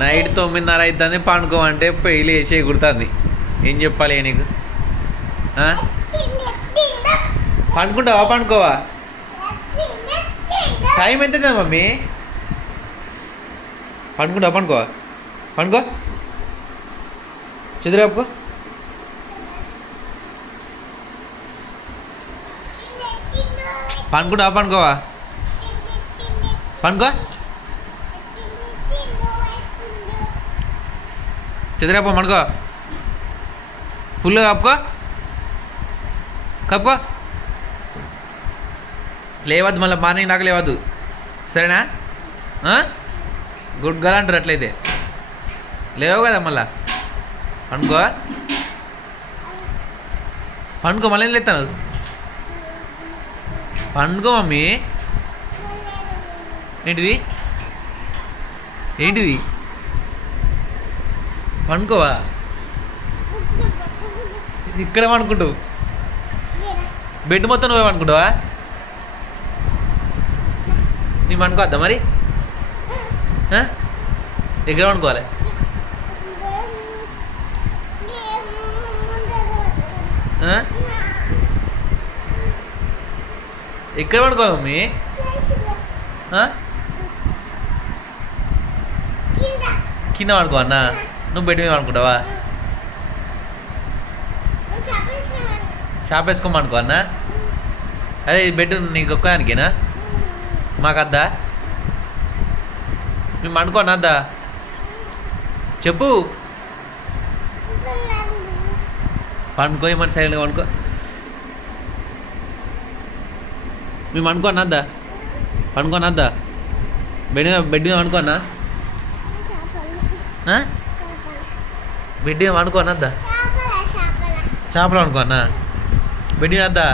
Night 9:30 అవుతుంది పండుకోమంటే పెయిలు వేసి ఎగురుతుంది. ఏం చెప్పాలి నీకు? పండుకుంటావా పండుకోవా? టైం ఎంత మమ్మీ? పండుకుంటావా పండుకోవా? పండుకో చదువుకో. పండుకుంటావా పండుకోవా? పండుకో చదువుకో పండుకో. ఫుల్గా కప్పుకో కప్పుకో. లేవద్దు మళ్ళీ మార్నింగ్ దాకా లేవద్దు సరేనా? గుడ్ గర్ల్ అంటారు అట్లయితే. లేవు కదా మళ్ళా పండుకో పండుకో. మళ్ళీ ఏం లేస్తాను? పండుకో మమ్మీ. ఏంటిది ఏంటిది? పండుకోవా? ఇక్కడ పండుకుంటావు? బెడ్ మొత్తం నువ్వే పండుకుంటావా? నీ పండుకోవద్దా మరి? ఎక్కడ పండుకోవాలి? ఎక్కడ పండుకోవాలి మమ్మీ? కింద పండుకో అన్నా. నువ్వు బెడ్ మీద పండుకుంటావా? షాప్ వేసుకోమని అనుకో అన్న. అదే ఈ బెడ్ నీకు ఒక్కదానికేనా? మాకు అద్దా? మేము అనుకోను అద్దా? చెప్పు. పండుకో ఏమని సైలెంట్గా పండుకో. మేము అనుకోను అద్దా? పండుకోను అద్దా? బెడ్ మీద అనుకోన్నా? బెడ్ మీద అనుకోను అద్దా? చేపలు అనుకోన్నా? బెడ్ మీద అద్దా?